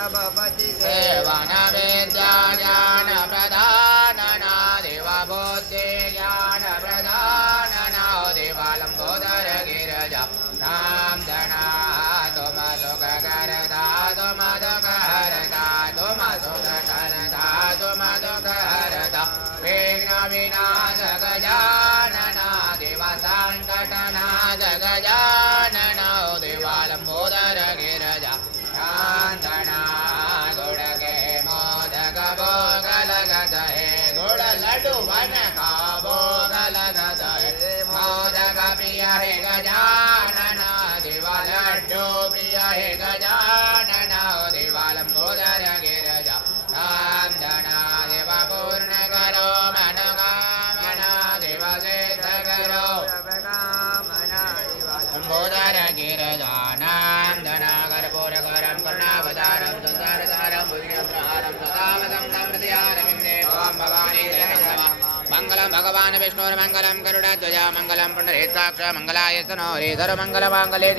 seven विद्या ज्ञान प्रदानना देवा बुद्धि ज्ञान प्रदानना देवालंबोदर गिरजा नाम जना तुम सुख करता तुम दुख हरता तुम सुख करता तुम दुख हरता विघ्न विनाशक जानना देवा संकटनाश गजानना देवालंबोदर गिरजा शांतना गुड़ के मोदक भोग लगत है गुड़ लड्डू बन का भोग लगत है मोदक प्रिय है गजानना देवा लड्डू प्रिय है गजानना देवालंबोदर गिरजा शांतना देवा पूर्ण करो मनोकामना देवा सिद्ध करो लंबोदर गिरजानां धनाकर्पूरकरं करुणावतारं संसारसारं बुद्धिप्रहारं सदावतं समृद्ध्यारविन्दे भवां भवानी जयनमः मंगलम भगवान विष्णुर्मंगलम गरुड़ध्वजा मंगलम पुंडरीकाक्ष मंगलाय तनोहरि सर्वमंगलमांगल्ये